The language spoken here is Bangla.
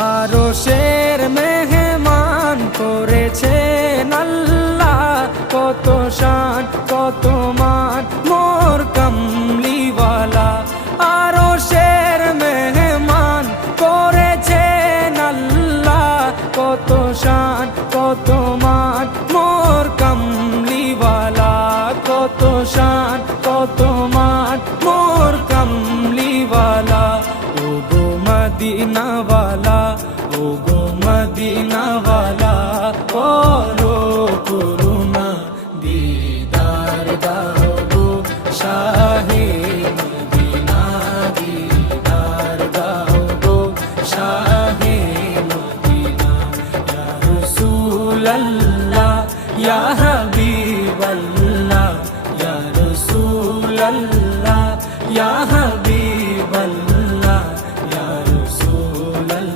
আরশের মেহমান করেছেন আল্লাহ, কত শান কত মান মোর কামলিওয়ালা। আরশের মেহমান করেছেন আল্লাহ, কত শান কত মান মোর কামলিওয়ালা, কত শান কত মান মোর কামলিওয়ালা। ও গো মদিনাওয়ালা, ও গো মদিনাওয়ালা, করো